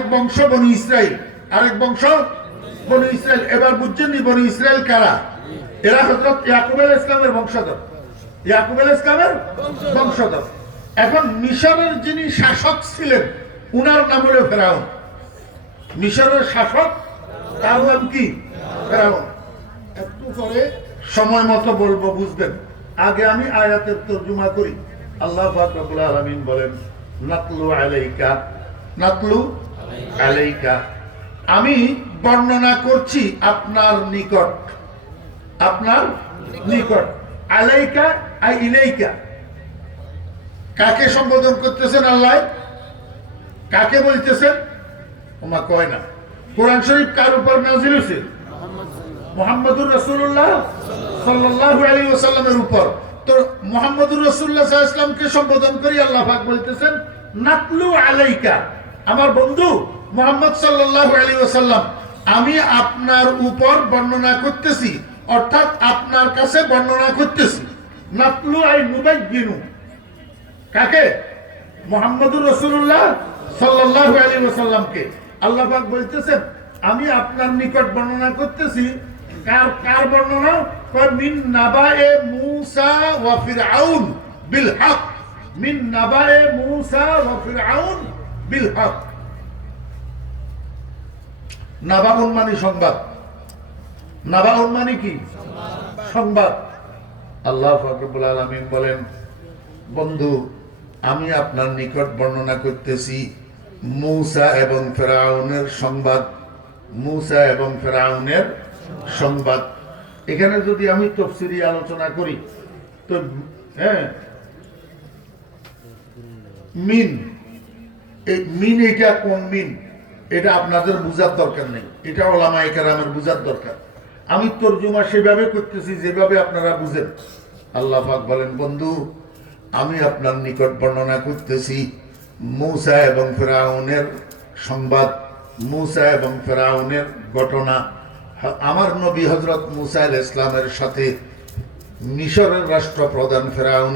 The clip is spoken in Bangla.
এক বংশ বনি ইসরায়েল আরেক বংশ বনি ইসরায়েল এবার বুঝছেন বনি ইসরায়েল কারা? এরা ইসলামের বংশধর। ইসলামের বংশধর। এখন মিশরের যিনি শাসক ছিলেন, উনার নাম হলো ফেরাউন। মিশরের শাসক, তার নাম কি? ফেরাউন। একটু পরে সময় মতো বলব, বুঝবেন? আগে আমি আয়াতের তর্জমা করি। আল্লাহ ফাকরুল আলমিন বলেন, নাতলু আলাইকা। নাতলু আলাইকা। আমি বর্ণনা করছি আপনার নিকট। আপনার নিকট। আলাইকা আই ইলাইকা। কাকে সম্বোধন করতেছেন আল্লাহ? কাকে বলতেছেন? ওমা কয় না। কোরআন শরীফ কার উপর নাজিল হয়েছে? মোহাম্মদুর রসুল্লাহ সাল্লাহ আলী ওসাল্লামের উপর। তো মোহাম্মদুর রসুল্লাহ ইসলামকে সম্বোধন করি, আল্লাহ পাক বলতেছেন, নাতলু আলাইকা। আমার বন্ধু মোহাম্মদ সাল্লাহ আলী ওসাল্লাম আমি আপনার উপর বর্ণনা করতেছি, অর্থাৎ আপনার কাছে বর্ণনা করতেছি। নাতলু আই মুবাইয়িনু কাকে? মোহাম্মদুর রসুল্লাহ সাল্লাহ আলী ওসাল্লামকে আল্লাহ পাক বলতেছেন, আমি আপনার নিকট বর্ণনা করতেছি, কার কার বর্ণনা? মিন নাবায়ে মুসা ওয়া ফিরআউন বিল হক। মিন নাবায়ে মুসা ওয়া ফিরআউন বিল হক। নাবাউন মানে সংবাদ। নাবাউন মানে কি? সংবাদ। আল্লাহ ফাকরুল আলমিন বলেন, বন্ধু, আমি আপনার নিকট বর্ণনা করতেছি মূসা এবং ফেরাউনের সংবাদ। মূসা এবং ফেরাউনের সংবাদ। এখানে যদি আমি তফসিরি আলোচনা করি, তো হ্যাঁ মিন এই মিন এটা কোন মিন? এটা আপনাদের বুঝার দরকার নেই। এটা ওলামা বুঝার দরকার। আমি তর্জমা সেভাবে করতেছি, যেভাবে আপনারা বুঝেন। আল্লাহ পাক বলেন, বন্ধু, আমি আপনার নিকট বর্ণনা করতেছি মৌসা এবং ফেরাউনের সংবাদ, মূসা এবং ফেরাউনের ঘটনা। আমার নবী হজরত মুসা আল ইসলামের সাথে মিশরের রাষ্ট্রপ্রধান ফেরাউন